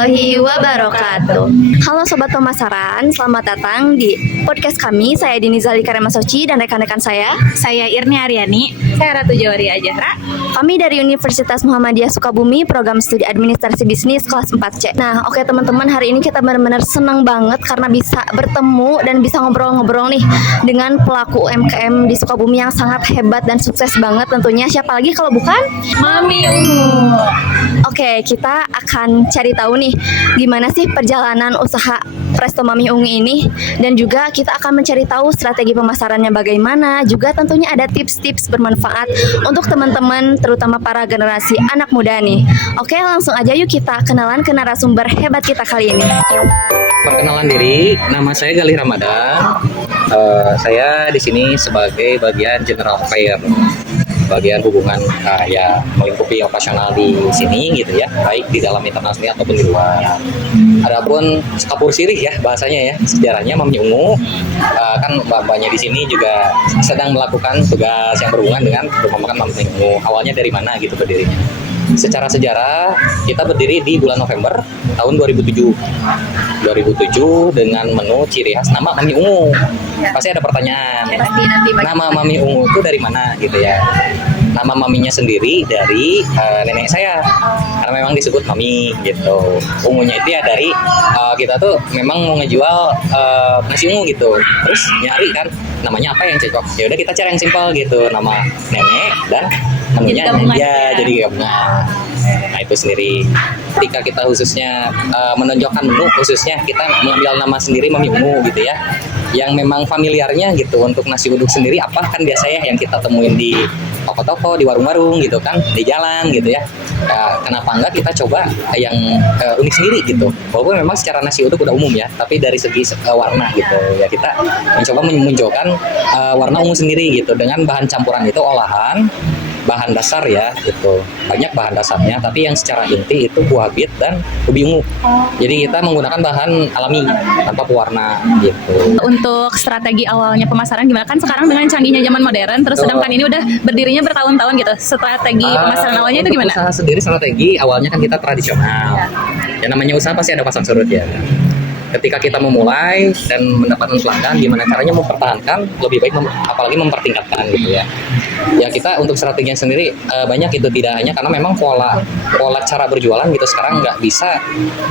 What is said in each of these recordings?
warahmatullahi wabarakatuh. Halo Sobat Pemasaran, selamat datang di podcast kami. Saya Dini Zalika Remasoci dan rekan-rekan saya. Saya Irni Aryani. Saya Ratu Jawaria Ajahra. Kami dari Universitas Muhammadiyah Sukabumi, program studi administrasi bisnis kelas 4C. Nah, oke teman-teman, hari ini kita benar-benar senang banget karena bisa bertemu dan bisa ngobrol-ngobrol nih dengan pelaku UMKM di Sukabumi yang sangat hebat dan sukses banget tentunya. Siapa lagi kalau bukan Mami Ungu. Oke, kita akan cari tahu nih gimana sih perjalanan usaha Presto Mami Ungu ini, dan juga kita akan mencari tahu strategi pemasarannya bagaimana, juga tentunya ada tips-tips bermanfaat untuk teman-teman terutama para generasi anak muda nih. Oke, langsung aja yuk kita kenalan ke narasumber hebat kita kali ini. Perkenalan diri, nama saya Galih Ramadan. Saya di sini sebagai bagian General Affair, bagian hubungan ya melingkupi operasional di sini gitu ya, baik di dalam internal sendiri ataupun di luar. Adapun kapur sirih ya bahasanya ya, sejarahnya Mami Ungu kan mbak-mbaknya di sini juga sedang melakukan tugas yang berhubungan dengan rumah makan Mami Ungu. Awalnya dari mana gitu berdirinya? Secara sejarah kita berdiri di bulan November tahun 2007 dengan menu ciri khas nama Mami Ungu. Pasti ada pertanyaan, nama Mami Ungu itu dari mana gitu ya. Nama maminya sendiri dari nenek saya, karena memang disebut mami gitu. Ungunya itu ya dari kita tuh memang mau ngejual nasi ungu gitu. Terus nyari kan namanya apa yang cocok. Ya udah kita cari yang simpel gitu, nama nenek dan menunya ya jadi gabungan. Nah itu sendiri. Ketika kita khususnya menonjolkan menu, khususnya kita mengambil nama sendiri Mami Ungu gitu ya, yang memang familiarnya gitu. Untuk nasi uduk sendiri apa kan biasanya yang kita temuin di toko-toko, di warung-warung gitu kan, di jalan gitu ya. Kenapa enggak kita coba yang unik sendiri gitu. Walaupun memang secara nasi uduk udah umum ya, tapi dari segi warna gitu ya, kita mencoba memunculkan warna ungu sendiri gitu, dengan bahan campuran itu olahan bahan dasar ya gitu, banyak bahan dasarnya, tapi yang secara inti itu buah bit dan ubi ungu. Jadi kita menggunakan bahan alami tanpa pewarna gitu. Untuk strategi awalnya pemasaran gimana, kan sekarang dengan canggihnya zaman modern, terus sedangkan ini udah berdirinya bertahun-tahun gitu. Strategi pemasaran awalnya itu gimana? Usaha sendiri strategi awalnya kan kita tradisional. Ya namanya usaha pasti ada pasang surut ya. Ketika kita memulai dan mendapatkan pelanggan, gimana caranya mempertahankan, lebih baik apalagi mempertingkatkan gitu ya. Ya kita untuk strateginya sendiri banyak itu, tidak hanya karena memang pola cara berjualan gitu sekarang nggak bisa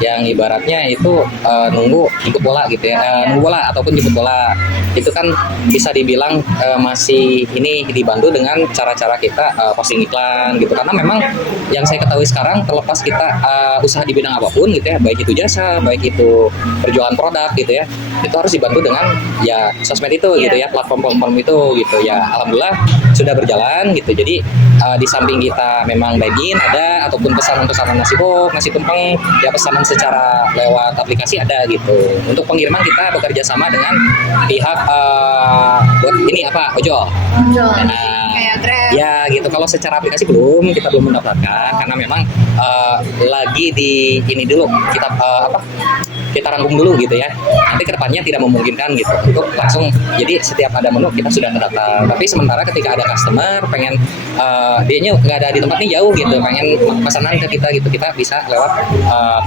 yang ibaratnya itu nunggu jemput bola gitu ya, nunggu bola ataupun jemput bola itu kan bisa dibilang masih ini dibantu dengan cara-cara kita posting iklan gitu, karena memang yang saya ketahui sekarang terlepas kita usaha di bidang apapun gitu ya, baik itu jasa, baik itu perjualan produk gitu ya, itu harus dibantu dengan ya sosmed itu gitu ya, platform-platform itu gitu ya. Alhamdulillah sudah berjalan gitu. Jadi di samping kita memang dine-in ada, ataupun pesanan-pesanan nasi box, nasi tumpeng ya, pesanan secara lewat aplikasi ada gitu. Untuk pengiriman kita bekerja sama dengan pihak ini apa, ojol. Kayak Grab. Ya gitu. Kalau secara aplikasi kita belum mendapatkan, karena memang lagi di ini dulu kita kita rangkum dulu gitu ya. Nanti kedepannya tidak memungkinkan gitu untuk langsung, jadi setiap ada menu kita sudah terdaftar. Tapi sementara ketika ada customer pengen dianya nggak ada di tempat nih, jauh gitu, pengen pesanan ke kita gitu, kita bisa lewat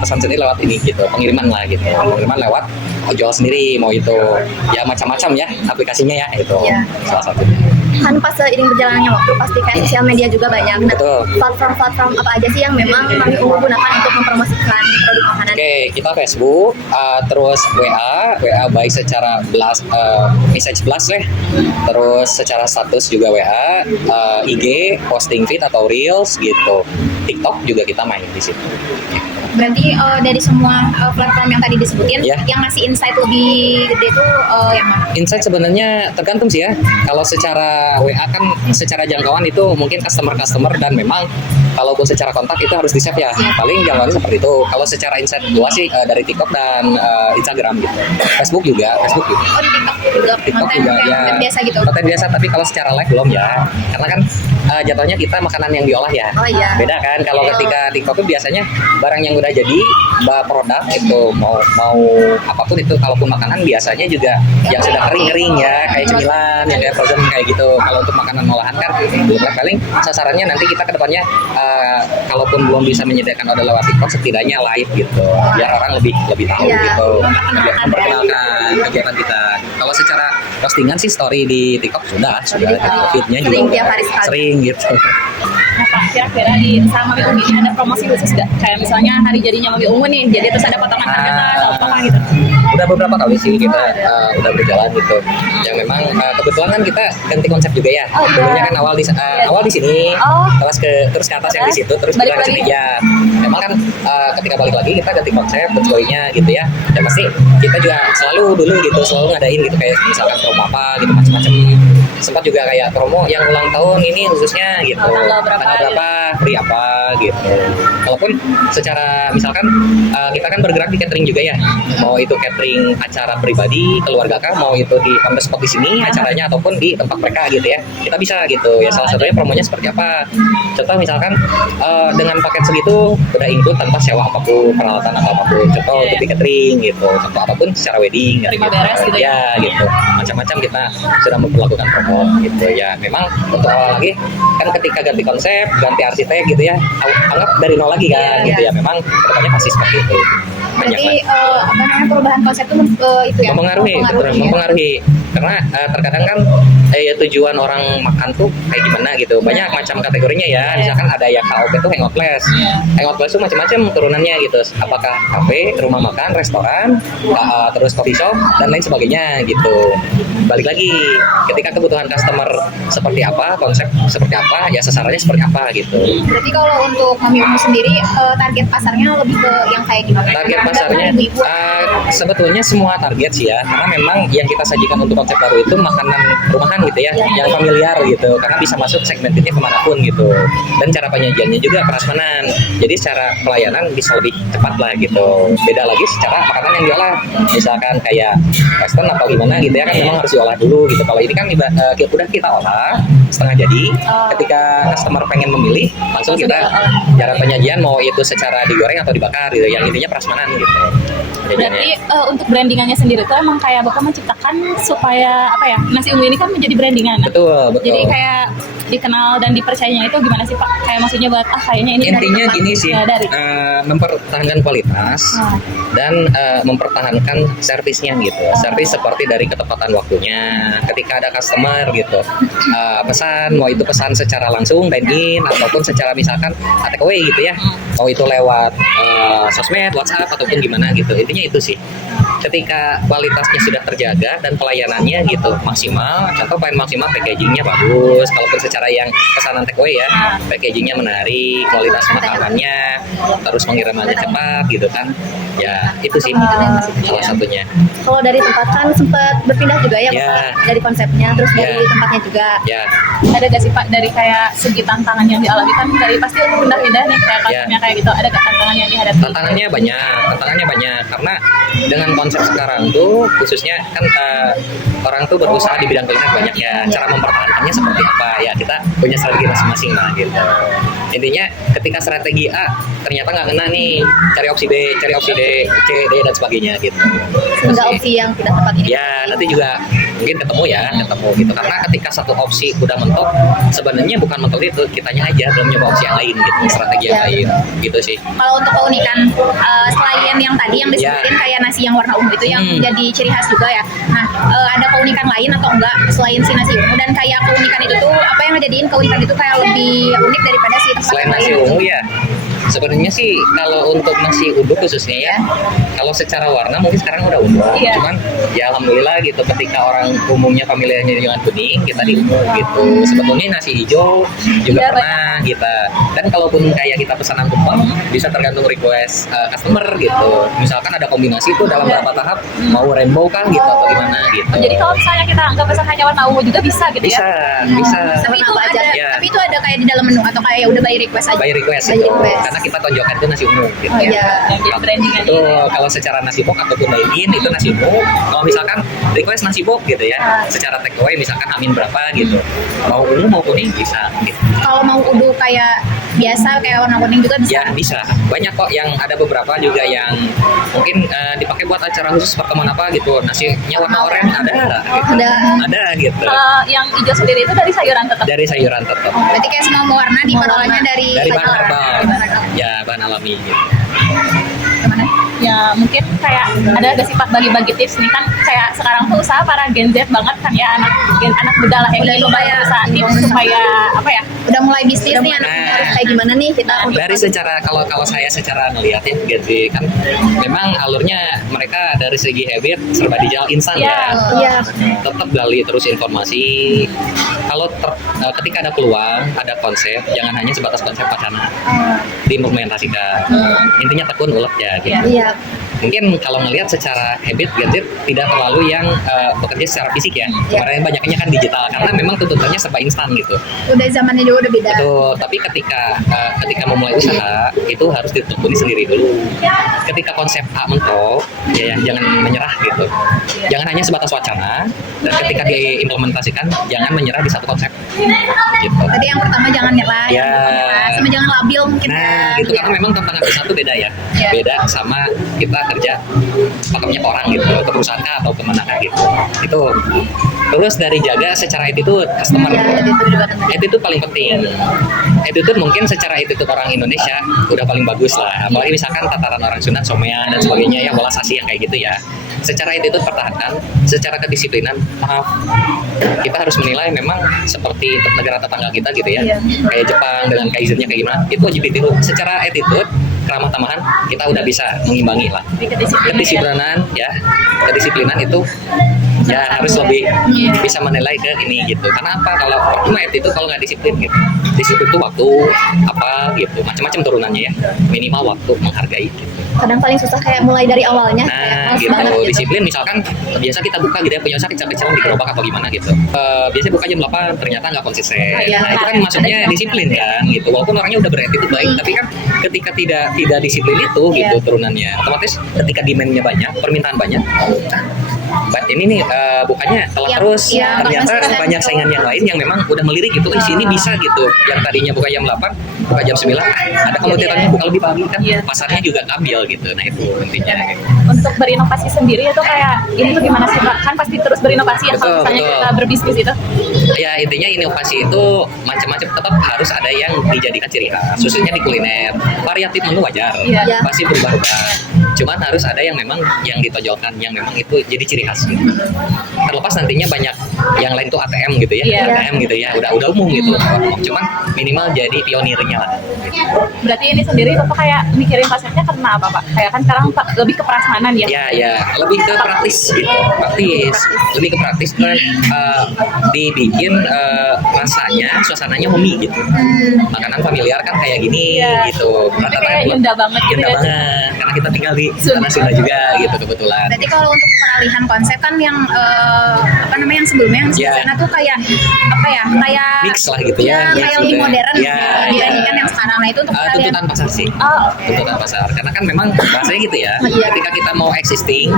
pesan sendiri lewat ini gitu, pengiriman lah gitu, pengiriman lewat ojol sendiri, mau itu ya macam-macam ya aplikasinya ya, itu salah satunya. Kan pas seiring berjalannya waktu pasti kayak sosial media juga banyak. Nah, Betul. platform-platform apa aja sih yang memang Mami Ungu gunakan untuk mempromosikan produk makanan? Oke, kita Facebook, terus WA baik secara message blast lah, terus secara status juga WA, IG, posting feed atau reels gitu. TikTok juga kita main di situ. Berarti dari semua platform yang tadi disebutin, Ya. yang ngasih insight lebih gede tuh yang mana? Insight sebenarnya tergantung sih ya. Kalau secara WA kan secara jangkauan itu mungkin customer dan memang kalaupun secara kontak itu harus di-save ya. Paling jangkauan seperti itu. Kalau secara insight luas sih dari TikTok dan Instagram gitu. Facebook juga. Oh di TikTok juga TikTok konten juga yang ya. biasa gitu. Konten biasa, tapi kalau secara live belum ya. Karena kan jatuhnya kita makanan yang diolah ya. Oh iya. Beda kan kalau ketika TikTok itu biasanya barang yang udah jadi produk itu mau apapun itu, kalaupun makanan biasanya juga yang sudah kering ya, kayak cemilan yang kayak frozen kayak gitu. Kalau untuk makanan olahan kan paling sasarannya nanti kita ke depannya kalaupun belum bisa menyediakan order lewat TikTok, setidaknya live gitu biar orang lebih tahu gitu, memperkenalkan kegiatan kita. Kalau secara postingan sih story di TikTok sudah feednya juga Sering tiap hari sekali. sering gitu. Nah, Pak, kira-kira di sama Mami Ungu ini ada promosi khusus nggak? Kayak misalnya hari jadinya Mami Ungu nih, jadi terus ada potongan harga atau apa gitu? Udah beberapa kali sih kita udah berjalan gitu. Yang memang kebetulan kan kita ganti konsep juga ya. Dulunya kan awal di sini, terus ke atas yang di situ, terus Balik kita ke sini ya. Memang kan ketika balik lagi kita ganti konsep story-nya gitu ya. Dan pasti kita juga selalu ngadain gitu kayak misalkan promo apa gitu macam-macam. Sempat juga kayak promo yang ulang tahun ini khususnya gitu. Tanggal berapa, free apa gitu. Walaupun secara misalkan kita kan bergerak di catering juga ya. Mau itu catering acara pribadi, keluarga kah, mau itu di on the spot di sini acaranya ataupun di tempat mereka gitu ya. Kita bisa gitu ya. Salah satunya promonya seperti apa? Contoh misalkan dengan paket segitu udah include tanpa sewa apapun, peralatan atau apapun. Contoh untuk di catering gitu. Contoh apapun secara wedding Terima beres gitu ya gitu. Macam-macam kita sudah memperlakukan promo gitu ya. Memang untuk awal lagi kan ketika ganti konsep, ganti arsitek gitu ya, anggap dari nol lagi kan gitu ya. Memang kedepannya pasti seperti itu. Berarti apa namanya perubahan konsep itu ya? Mempengaruhi karena terkadang kan tujuan orang makan tuh kayak gimana gitu. Banyak macam kategorinya ya. Misalkan ada yang KOP tuh hangout place. Hangout place tuh macam-macam turunannya gitu. Apakah kafe, rumah makan, restoran, terus coffee shop dan lain sebagainya gitu. Balik lagi ketika kebutuhan customer seperti apa, konsep seperti apa, ya sasarannya seperti apa gitu. Berarti kalau untuk Mami Ungu sendiri target pasarnya lebih ke yang kayak gimana? Target pasarnya sebetulnya semua target sih ya, karena memang yang kita sajikan untuk konsep baru itu makanan rumahan gitu ya, yang familiar gitu, karena bisa masuk segmentinnya kemanapun gitu. Dan cara penyajiannya juga prasmanan, jadi secara pelayanan bisa lebih cepat lah gitu. Beda lagi secara makanan yang diolah, misalkan kayak western atau gimana gitu ya, kan memang harus diolah dulu gitu. Kalau ini kan udah kita olah setengah jadi, ketika customer pengen memilih langsung kita cara penyajian mau itu secara digoreng atau dibakar gitu, yang intinya prasmanan gitu. Berarti untuk brandingannya sendiri tuh emang kayak Bapak menciptakan supaya apa ya, nasi ungu ini kan menjadi brandingan. Betul. Jadi kayak dikenal dan dipercayanya itu gimana sih Pak? Kayak maksudnya buat kayaknya ini intinya dari gini sih, dari mempertahankan kualitas dan mempertahankan servisnya gitu. Servis seperti dari ketepatan waktunya. Ketika ada customer gitu pesan, mau itu pesan secara langsung dine in ataupun secara misalkan take away gitu ya. Mau itu lewat sosmed, WhatsApp ataupun gimana gitu. Intinya itu sih. Ketika kualitasnya sudah terjaga dan pelayanannya gitu maksimal, contoh paling maksimal packagingnya bagus, kalaupun secara yang pesanan take away ya, packagingnya menarik, kualitas makanannya, terus pengirimannya cepat gitu kan, ya itu sih salah satunya. Kalau dari tempat kan sempat berpindah juga ya Bapak, dari konsepnya, terus dari tempatnya juga. Ada gak sih Pak dari kayak segi tantangan yang dialami kan dari pasti untuk pindah-pindah nih kayak konsepnya kayak gitu, ada gak tantangan yang dihadapi? Tantangannya banyak karena dengan konsep sekarang tuh khususnya kan orang tuh berusaha di bidang kuliner banyak ya. Cara mempertahankannya seperti apa ya, kita punya strategi masing-masing lah gitu. Intinya ketika strategi A ternyata nggak kena nih, cari opsi B, cari opsi D, C, D dan sebagainya gitu. Enggak opsi yang tidak tepat ini. Ya nanti juga mungkin ketemu gitu, karena ketika satu opsi udah mentok sebenarnya bukan mentok itu, kitanya aja belum nyoba opsi yang lain gitu, strategi yang lain gitu sih. Kalau untuk keunikan selain yang tadi yang disebutin kayak nasi yang warna ungu itu yang jadi ciri khas juga ya. Nah, ada keunikan lain atau enggak selain si nasi ungu, dan kayak keunikan itu tuh apa yang ngejadiin keunikan itu kayak lebih unik daripada si tempat selain lain? nasi ungu ya sebenarnya sih kalau untuk nasi uduk khususnya ya, kalau secara warna mungkin sekarang udah ungu, cuman ya alhamdulillah gitu ketika orang umumnya familiarnya dengan kuning, kita di ungu gitu. Sebetulnya nasi hijau juga pernah kita, dan kalaupun kayak kita pesanan kupon bisa tergantung request customer gitu. Misalkan ada kombinasi itu dalam beberapa tahap, mau rainbow kan gitu atau gimana gitu. Jadi kalau misalnya kita nggak pesan hanya warna ungu juga bisa gitu ya? Bisa. Tapi itu ada kayak di dalam menu atau kayak udah by request aja? By request itu. Karena kita tonjolkan itu nasi ungu gitu Oh ya. iya. Yang jadi brandingan Itu kalau secara nasi box ataupun dine-in itu nasi ungu. Kalau misalkan request nasi box gitu ya, secara take away misalkan amin berapa gitu, mau ungu mau kuning bisa gitu. Kalau mau udu kayak biasa kayak warna kuning juga bisa. Ya bisa, banyak kok yang ada beberapa juga yang mungkin dipakai buat acara khusus pertemuan apa gitu, nasinya warna oranye ada gitu. Kalau yang hijau sendiri itu dari sayuran tetap. Dari sayuran tetap, Berarti kayak semua warna diperolehnya dari dari bahan sayuran. herbal, Dari bahan herbal. ya bahan alami gitu. Gimana? Ya mungkin kayak ada sih Pak bagi-bagi tips nih kan kayak sekarang tuh usaha para Gen Z banget kan ya anak muda lah yang Udah ingin mulai ya. berusaha tips supaya apa ya Udah mulai bisnis nih anak Nah, Harus kayak gimana nih kita untuk dari secara kalau saya secara ngelihat ya Gen kan memang alurnya mereka dari segi habit serba digital instan Iya. ya. Iya. Tetap gali terus informasi. Kalau ketika ada peluang, ada konsep, jangan hanya sebatas konsep wacana. Diimplementasikan. Intinya tekun ulet ya gitu. Iya. Mungkin kalau ngelihat secara habit gadget tidak terlalu yang bekerja secara fisik ya. Kemarin banyaknya kan digital karena memang tuntutannya serba instan gitu. Udah zamannya juga udah beda. Betul, tapi ketika memulai usaha itu harus ditekuni sendiri dulu. Ketika konsep A mentok, ya jangan menyerah gitu. Jangan hanya sebatas wacana dan ketika diimplementasikan jangan menyerah di satu konsep. Gitu. Tadi yang pertama jangan nyerah, Ya. sama jangan labil mungkin. Nah, itu karena memang tantangan usaha itu beda ya. Iya. Beda sama kita kerja pakemnya ke orang gitu, ke perusahaan kah atau kemana kah gitu. Itu. Terus dari jaga secara attitude customer. Iya, itu juga penting. Attitude paling penting. Attitude mungkin secara attitude orang Indonesia udah paling bagus lah. Apalagi misalkan tataran orang sunat, somean dan sebagainya yang welas asih yang kayak gitu ya. Secara attitude pertahankan, secara kedisiplinan maaf. Kita harus menilai memang seperti negara tetangga kita gitu ya. Kayak Jepang dengan kaizennya kayak gimana. Itu wajib ditiru. Secara attitude, keramah tamahan kita udah bisa mengimbangi lah. Kedisiplinan ya, kedisiplinan itu ya harus lebih bisa menilai ke ini gitu. Karena apa? Kalau cuma itu kalau nggak disiplin gitu. Disiplin itu waktu apa gitu, macam-macam turunannya ya. Minimal waktu menghargai gitu. Kadang paling susah kayak mulai dari awalnya kayak Nah males gitu, banget gitu. disiplin misalkan biasa kita buka gitu ya, punya usaha kecil-kecilan di gerobak atau gimana gitu. Biasanya buka jam 8 ternyata nggak konsisten. Iya, Nah itu kan maksudnya disiplin kan gitu. Walaupun orangnya udah beretitude baik, tapi kan ketika tidak disiplin itu gitu turunannya. Otomatis ketika demand-nya banyak, permintaan banyak, ini nih bukannya telat terus. iya, Ternyata konsisten. banyak saingan yang lain yang memang udah melirik gitu. Di sini bisa gitu. Yang tadinya buka jam 8, buka jam 9, ada kompetitornya buka lebih pagi kan. Pasarnya juga ambil gitu. Nah itu intinya. Gitu. untuk berinovasi sendiri itu kayak ini tuh gimana sih Mbak? Kan pasti terus berinovasi ya kalau Betul, misalnya betul. kita berbisnis itu. Ya intinya inovasi itu macam-macam, tetap harus ada yang dijadikan ciri khas, khususnya di kuliner. Variatif menu wajar, Iya. pasti berubah-ubah. Cuman harus ada yang memang yang ditonjolkan, yang memang itu jadi ciri khas. Gitu. Terlepas nantinya banyak yang lain tuh ATM gitu ya, Iya. ATM gitu ya, udah umum gitu. Cuman minimal jadi pionirnya lah. Berarti ini sendiri Bapak kayak mikirin konsepnya karena apa Pak? Kayak kan sekarang Pak lebih ke prasmanan ya. Ya, lebih ke praktis gitu, lebih ke praktis dan dibikin rasanya, suasananya homey gitu. Makanan familiar kan kayak gini Iya. gitu. Tapi kayak indah banget gitu Indah ya. banget, karena kita tinggal di tanah Sunda juga gitu kebetulan. Berarti kalau untuk peralihan konsep kan yang apa namanya yang sebelumnya yang Iya. sana tuh kayak apa ya kayak Mix lah gitu ya, mix kayak lebih gitu ya. modern Iya, dibandingkan iya. yang sekarang. Nah itu untuk peralihan. Tuntutan pasar sih. Oh, Tuntutan pasar, karena kan memang bahasanya gitu ya. Ketika kita mau existing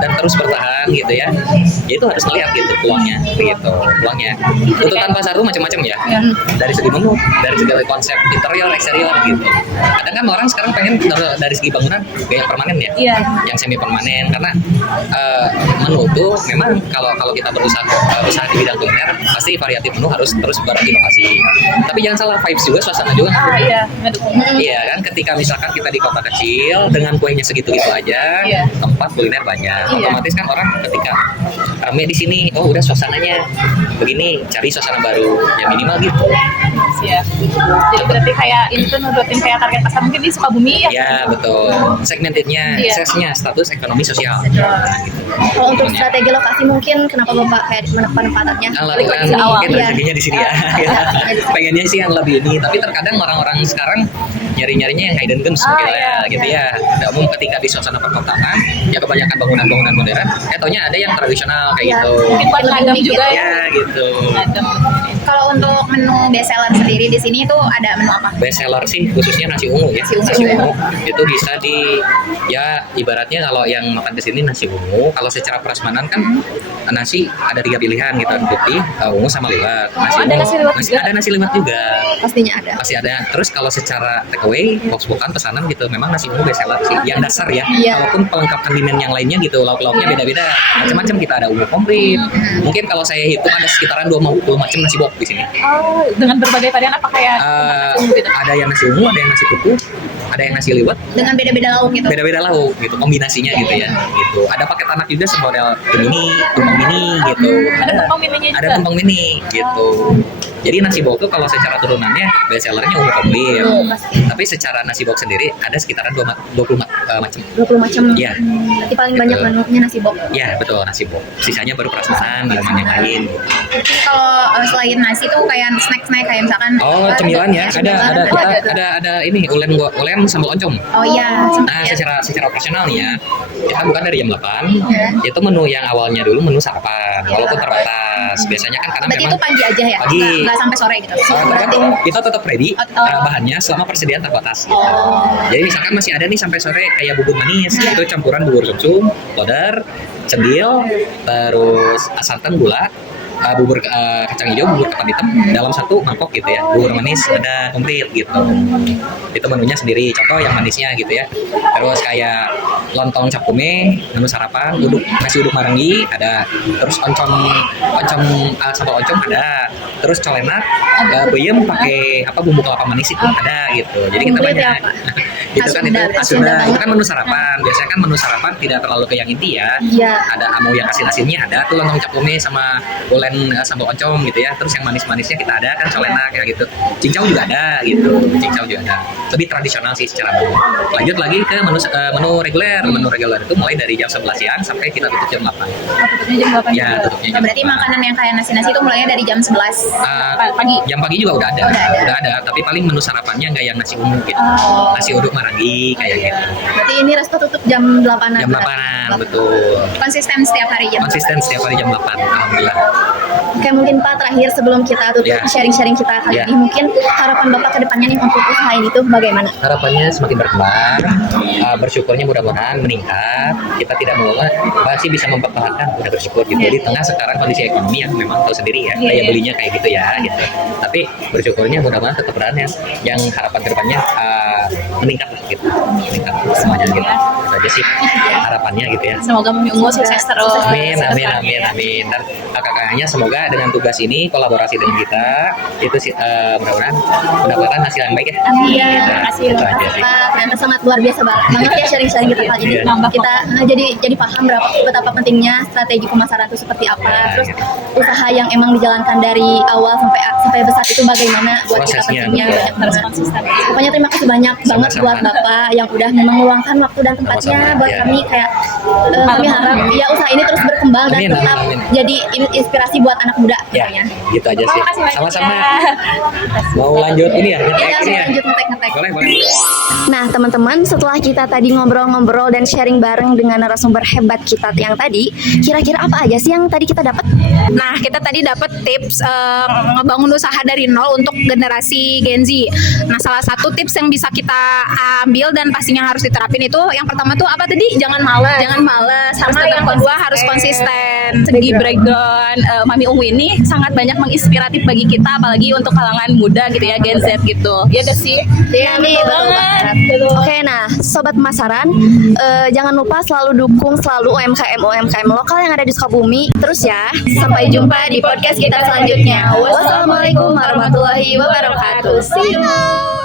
dan terus bertahan gitu ya itu harus melihat gitu peluangnya. Tuntutan pasar itu macam-macam ya. Dari segi menu, dari segi konsep interior, eksterior gitu. Kadang kan orang sekarang pengen dari segi bangunan gaya yang permanen ya. Iya. Yang semi permanen karena menu tuh memang kalau kita berusaha usaha di bidang kuliner pasti variatif menu harus terus berinovasi. Tapi jangan salah, vibes juga, suasana juga. iya, ngedukung. Iya kan, ketika misalkan kita di kota kecil dengan kuenya segitu-gitu aja, Iya. tempat kuliner banyak. Otomatis kan orang ketika rame di sini, oh udah suasananya begini, cari suasana baru, ya minimal gitu. Iya. Jadi berarti kayak ini tuh nurutin kayak target pasar mungkin di Sukabumi ya. Ya betul. Segmentednya, Iya. aksesnya, status ekonomi sosial. Nah, gitu. Kalau untuk strategi lokasi mungkin kenapa Bapak kayak di mana penempatannya? Nah, lalu kan Di awal, mungkin iya. rezekinya di sini ya. Pengennya sih yang lebih ini, tapi terkadang kadang orang-orang sekarang nyari-nyarinya yang hidden gems gitu ya. Nah, umum ketika di suasana perkotaan ya kebanyakan bangunan-bangunan modern, taunya ada yang tradisional kayak gitu. Mungkin buat ngadem juga ya. Ya gitu. Ngadem. Kalau untuk menu best seller sendiri di sini itu ada menu apa? Best seller sih khususnya nasi ungu ya. Nasi ungu itu bisa ya ibaratnya kalau yang makan di sini nasi ungu, kalau secara prasmanan kan nasi ada 3 pilihan gitu, putih, ungu sama liwet. Ada nasi liwet juga? Ada nasi liwet juga. Pastinya ada. Pasti ada. Terus kalau secara take away, box-boxan pesanan gitu, memang nasi ungu best seller sih. Yang dasar ya. Iya. Walaupun pelengkap kondimen yang lainnya gitu, lauk-lauknya beda-beda. Macam-macam kita ada ungu komplit. Mungkin kalau saya hitung ada sekitaran 20 macam nasi box di sini. Oh, dengan berbagai varian apa kayak gitu? Ada yang nasi ungu, ada yang nasi putih, ada yang nasi liwet, Dengan beda-beda lauk gitu. beda-beda lauk gitu, kombinasinya gitu ya. Gitu. Ada paket anak juga semodel tumpeng mini gitu. Ada tumpeng mininya juga? Ada tumpeng mini gitu. Jadi nasi box itu kalau secara turunannya best sellernya ungu komplit. Tapi secara nasi box sendiri ada sekitaran 20 macam. 20 macam. Iya. Berarti paling banyak Gitu. menunya nasi box. Ya betul, nasi box. Sisanya baru prasmanan, minuman yang lain. Jadi kalau selain nasi tuh kayak snack-snack kayak misalkan Cemilan ya. Ada ini ulem sambal oncom. Oh iya, Nah, secara operasional nih ya, kita bukan dari jam 8. Itu menu yang awalnya dulu menu sarapan, walaupun terbatas. Biasanya kan karena berarti memang itu pagi aja ya? Pagi. Nggak sampai sore gitu? tergantung kita tetap ready bahannya selama persediaan terbatas. Jadi misalkan masih ada nih sampai sore kayak bubur manis, itu campuran bubur sumsum, lodar, cendil, terus santan gula, bubur kacang hijau, bubur ketan hitam dalam satu mangkok gitu ya, bubur manis ada komplit gitu. Itu menunya sendiri, contoh yang manisnya gitu ya. Terus kayak lontong cap kume, menu sarapan, nasi uduk marangi ada, terus sambal oncom ada, terus colenak, peyem pakai bumbu kelapa manis itu ada gitu. Jadi kita Komplit banyak. ya, Itu kan itu kan menu sarapan. Biasanya kan menu sarapan tidak terlalu ke yang inti ya. Iya. Ada mau yang asin-asinnya ada tuh lontong cap kume sama ulen sambal oncom gitu ya. Terus yang manis-manisnya kita ada kan colenak ya gitu. Cincau juga ada gitu. Cincau juga ada. Lebih tradisional sih secara menu. Lanjut lagi ke menu reguler. Menu reguler itu mulai dari jam 11 siang sampai kita tutup jam 8. Tutupnya jam 8 Ya, tutupnya jam Berarti 8. makanan yang kayak nasi-nasi itu mulainya dari jam 11 pagi. Jam pagi juga udah ada. Udah ada, tapi paling menu sarapannya nggak yang nasi ungu gitu. Nasi uduk marangi kayak gitu. Berarti ini resto tutup jam 8-an. Jam 8-an, betul. konsisten setiap hari jam Konsisten setiap hari jam 8, alhamdulillah. Oke, mungkin Pak terakhir sebelum kita tutup Ya. sharing-sharing kita kali Ya. ini, mungkin harapan Bapak ke depannya nih untuk usaha ini tuh bagaimana? Harapannya semakin berkembang, bersyukurnya mudah-mudahan meningkat. Kita tidak mau masih bisa mempertahankan, udah bersyukur gitu. Di tengah sekarang kondisi ekonomi yang memang tahu sendiri ya, daya belinya kayak gitu ya gitu. Tapi bersyukurnya mudah-mudahan tetap berani ya. Yang harapan ke depannya meningkat lah gitu, meningkat semuanya gitu. Itu aja sih harapannya gitu ya. Semoga Mami Ungu sukses terus. Amin. Dan kakak-kakaknya semoga dengan tugas ini kolaborasi dengan kita itu sih mudah-mudahan mendapatkan hasil yang baik ya. Iya, terima kasih. Itu aja sih. Pak, ternyata sangat luar biasa banget ya sharing-sharing kita kali ini. Iya. Kita jadi paham betapa pentingnya strategi pemasaran itu seperti apa. Iya, Terus gitu. usaha yang emang dijalankan dari awal sampai besar itu bagaimana buat kita Prosesnya, pentingnya betul. banyak Harus banget. konsisten. Pokoknya terima kasih banyak banget Sama-sama. buat Bapak yang udah memang meluangkan waktu dan tempatnya Sama-sama, buat ya. kami kayak kami harap ya usaha ini terus berkembang dan Amin, tetap amin. jadi inspirasi buat anak muda Ya, tentunya. gitu aja sih. Terima kasih banyak. Sama-sama. Ya. Mau lanjut ini ya? Ya, ngetek ini ya? lanjut ngetek. Boleh. Nah, teman-teman, setelah kita tadi ngobrol-ngobrol dan sharing bareng dengan narasumber hebat kita yang tadi, kira-kira apa aja sih yang tadi kita dapat? Nah, kita tadi dapat tips ngebangun usaha dari nol untuk generasi Gen Z. Nah, salah satu tips yang bisa kita ambil dan pastinya harus diterapin itu yang pertama tuh apa tadi? Jangan malas. Sama yang kedua harus konsisten. Segi breakdown Mami Ungu ini sangat banyak menginspiratif bagi kita, apalagi untuk kalangan muda gitu ya, Gen Z gitu. Iya gak sih? Iya nih, betul banget. Oke, nah, sobat pemasaran, jangan lupa selalu dukung UMKM lokal yang ada di Sukabumi. Terus ya, sampai jumpa di podcast kita selanjutnya. Wassalamualaikum warahmatullahi wabarakatuh. See you.